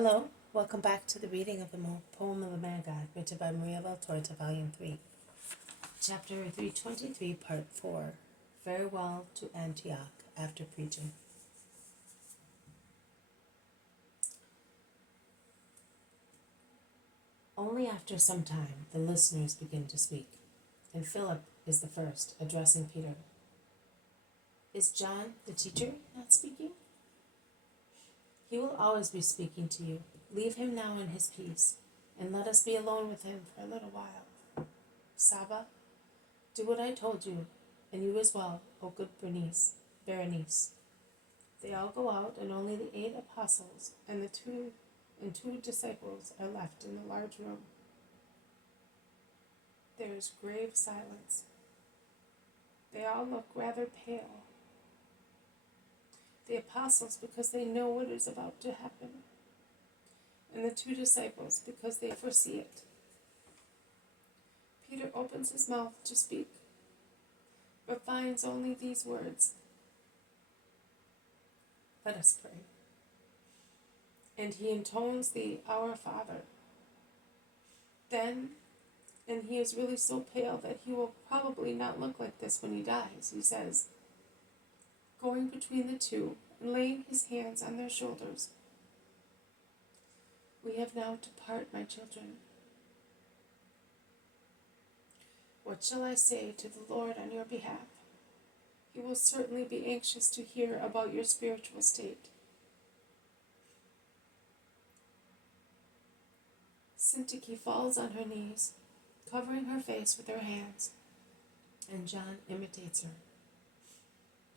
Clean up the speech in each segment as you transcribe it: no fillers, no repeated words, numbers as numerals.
Hello, welcome back to the reading of the poem of the Man God, written by Maria Valtorta, Volume 3, Chapter 323, Part 4, Farewell to Antioch after preaching. Only after some time the listeners begin to speak, and Philip is the first, addressing Peter. Is John, the teacher, not speaking? He will always be speaking to you. Leave him now in his peace, and let us be alone with him for a little while. Saba, do what I told you, and you as well, O good Berenice. They all go out, and only the 8 apostles and the two disciples are left in the large room. There is grave silence. They all look rather pale. The apostles because they know what is about to happen, and the 2 disciples because they foresee it. Peter opens his mouth to speak, but finds only these words: Let us pray. And he intones the Our Father. Then, and he is really so pale that he will probably not look like this when he dies, he says, going between the 2 and laying his hands on their shoulders, We have now to part, my children. What shall I say to the Lord on your behalf? He will certainly be anxious to hear about your spiritual state. Syntyche falls on her knees, covering her face with her hands, and John imitates her.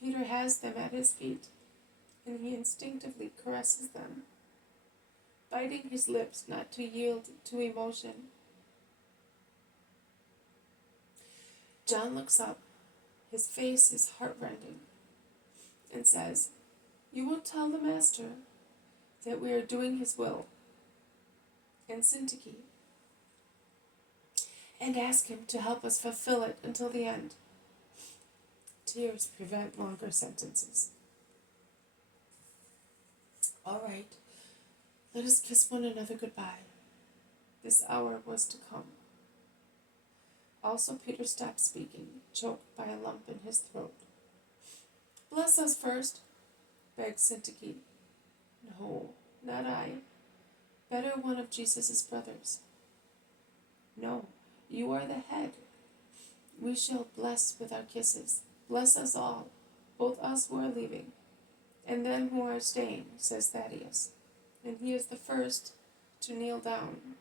Peter has them at his feet, and he instinctively caresses them, biting his lips not to yield to emotion. John looks up. His face is heartrending, and says, You will tell the Master that we are doing his will, and Syntyche, and ask him to help us fulfill it until the end. Tears prevent longer sentences. All right, let us kiss one another goodbye. This hour was to come. Also, Peter stopped speaking, choked by a lump in his throat. Bless us first, begged Syntyche. No, not I. Better one of Jesus' brothers. No, you are the head. We shall bless with our kisses. Bless us all, both us who are leaving, and them who are staying, says Thaddeus, and he is the first to kneel down.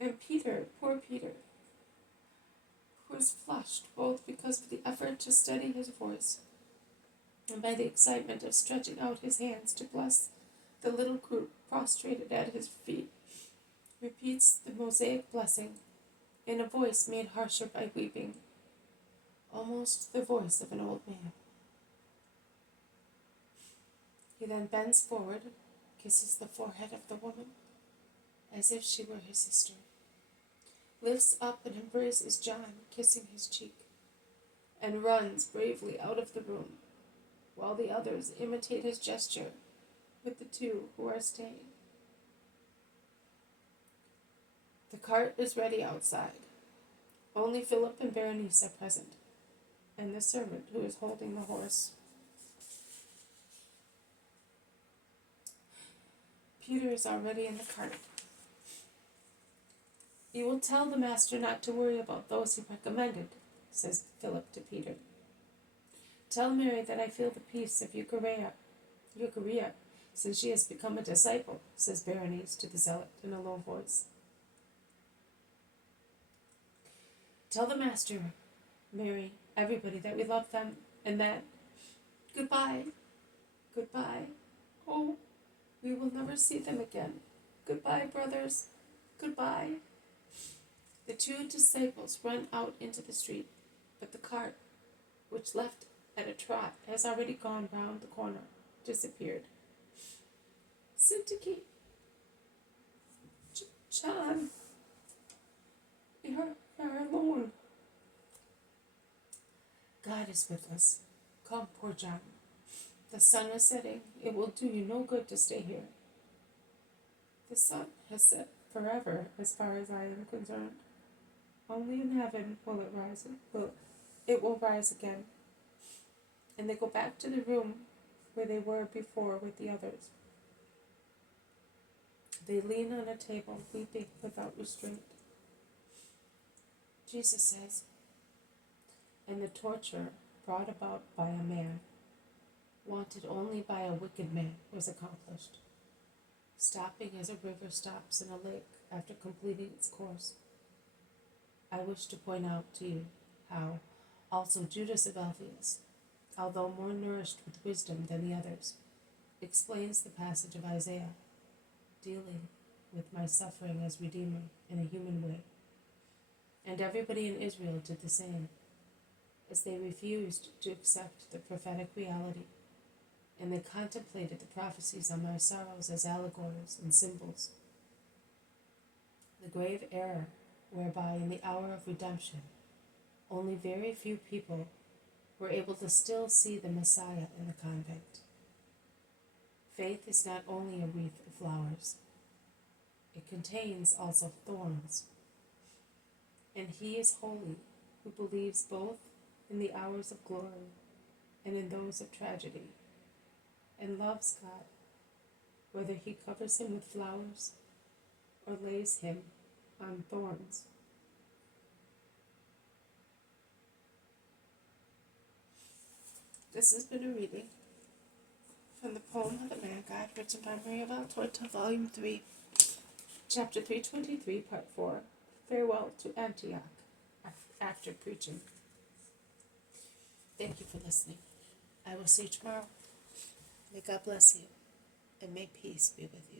And Peter, poor Peter, who is flushed both because of the effort to steady his voice and by the excitement of stretching out his hands to bless the little group prostrated at his feet, repeats the Mosaic blessing in a voice made harsher by weeping, almost the voice of an old man. He then bends forward, kisses the forehead of the woman, as if she were his sister, lifts up and embraces John, kissing his cheek, and runs bravely out of the room, while the others imitate his gesture with the 2 who are staying. The cart is ready outside. Only Philip and Berenice are present, and the servant who is holding the horse. Peter is already in the cart. You will tell the Master not to worry about those he recommended, says Philip to Peter. Tell Mary that I feel the peace of Eucharia, since she has become a disciple, says Berenice to the zealot in a low voice. Tell the Master, Mary, everybody, that we love them, and that goodbye. Oh, we will never see them again. Goodbye, brothers. Goodbye. The 2 disciples run out into the street, but the cart, which left at a trot, has already gone round the corner, disappeared. Syntyche, John, we are alone. God is with us. Come, poor John. The sun is setting. It will do you no good to stay here. The sun has set forever, as far as I am concerned. Only in heaven will it rise. It will rise again. And they go back to the room where they were before with the others. They lean on a table, weeping without restraint. Jesus says, and the torture brought about by a man, wanted only by a wicked man, was accomplished, stopping as a river stops in a lake after completing its course. I wish to point out to you how also Judas of Alphaeus, although more nourished with wisdom than the others, explains the passage of Isaiah, dealing with my suffering as Redeemer in a human way. And everybody in Israel did the same, as they refused to accept the prophetic reality, and they contemplated the prophecies on my sorrows as allegories and symbols. The grave error whereby in the hour of redemption only very few people were able to still see the Messiah in the convent. Faith is not only a wreath of flowers, it contains also thorns. And he is holy who believes both in the hours of glory and in those of tragedy, and loves God, whether he covers him with flowers or lays him on thorns. This has been a reading from the poem of the Man God, written by Maria Valtorta, Volume 3, Chapter 323, Part 4, Farewell to Antioch, after preaching. Thank you for listening. I will see you tomorrow. May God bless you, and may peace be with you.